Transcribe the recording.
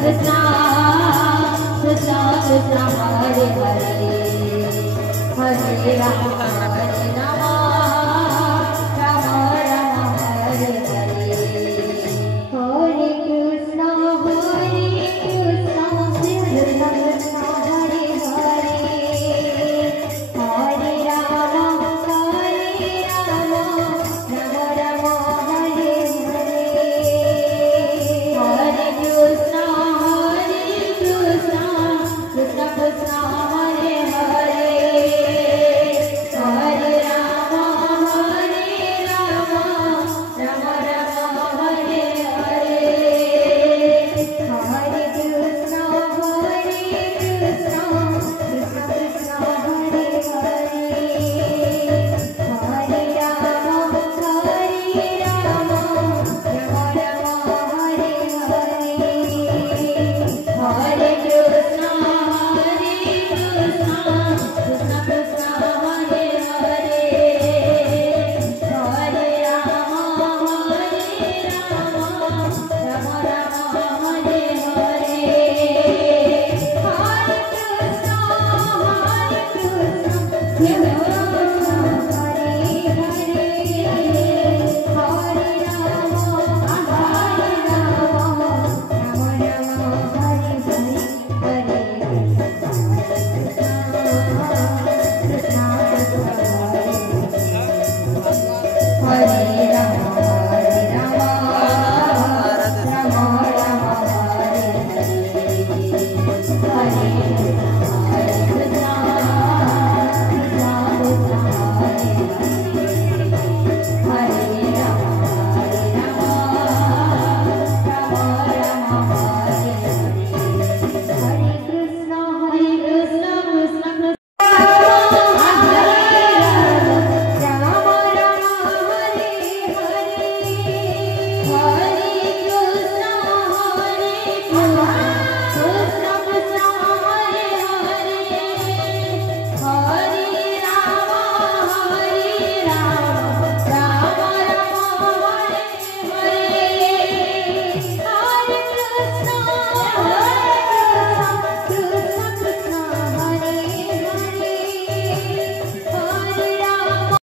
Krishna Krishna Krishna Hare Hare Hare Ram Ram Ram Hare Hare Hare Krishna Krishna Krishna Hare Hare Hare Ram Ram Ram Hare Hare Hare Krishna Krishna Krishna Hare Hare Hare Ram Ram Ram Hare Hare Hare Krishna Krishna Krishna Hare Hare Hare Ram Ram Ram Hare Hare Hare Krishna Krishna Krishna Hare Hare Hare Ram Ram Ram Hare Hare Hare Krishna Krishna Hare Hare Hare Ram Hare